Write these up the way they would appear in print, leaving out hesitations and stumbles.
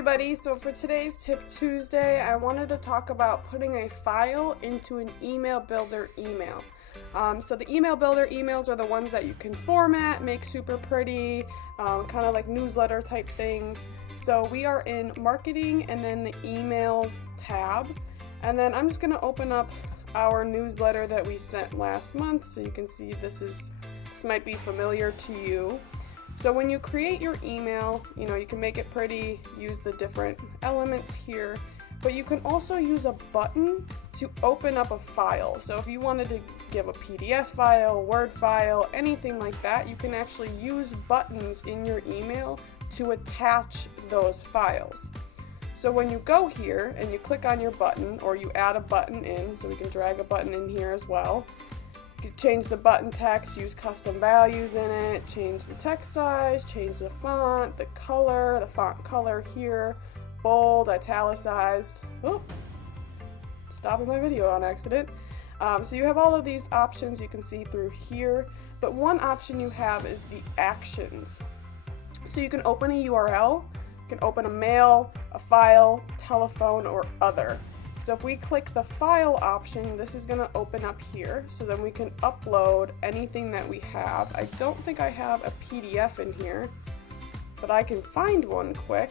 everybody, so for today's Tip Tuesday, I wanted to talk about putting a file into an email builder email. So the email builder emails are the ones that you can format, make super pretty, kind of like newsletter type things. So we are in marketing and then the emails tab. And then I'm just going to open up our newsletter that we sent last month so you can see this might be familiar to you. So when you create your email, you can make it pretty, use the different elements here, but you can also use a button to open up a file. So if you wanted to give a PDF file, Word file, anything like that, you can actually use buttons in your email to attach those files. So when you go here and you click on your button, or you add a button in, so we can drag a button in here as well. You can change the button text, use custom values in it, change the text size, change the font, the color, the font color here, bold, italicized. Oh, stopping my video on accident. So you have all of these options you can see through here, but one option you have is the actions. So you can open a URL, you can open a mail, a file, telephone, or other. So if we click the file option, this is going to open up here, so then we can upload anything that we have. I don't think I have a PDF in here, but I can find one quick.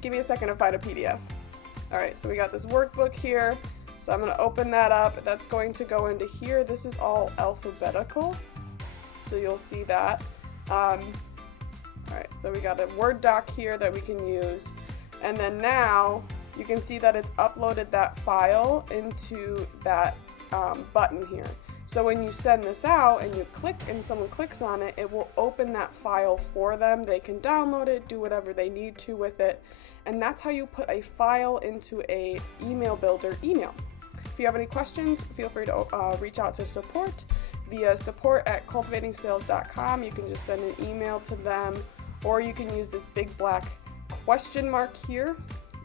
Give me a second to find a PDF. Alright, so we got this workbook here, so I'm going to open that up. That's going to go into here. This is all alphabetical, so you'll see that. Alright, so we got a Word doc here that we can use, and then now you can see that it's uploaded that file into that button here. So when you send this out and you click and someone clicks on it, it will open that file for them. They can download it, do whatever they need to with it, and that's how you put a file into a email builder email. If you have any questions, feel free to reach out to support via support@cultivatingsales.com. You can just send an email to them, or you can use this big black question mark here.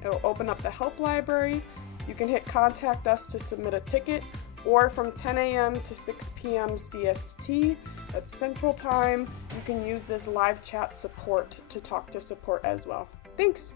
It'll open up the help library. You can hit contact us to submit a ticket, or from 10 a.m. to 6 p.m. CST, that's Central Time, you can use this live chat support to talk to support as well. Thanks!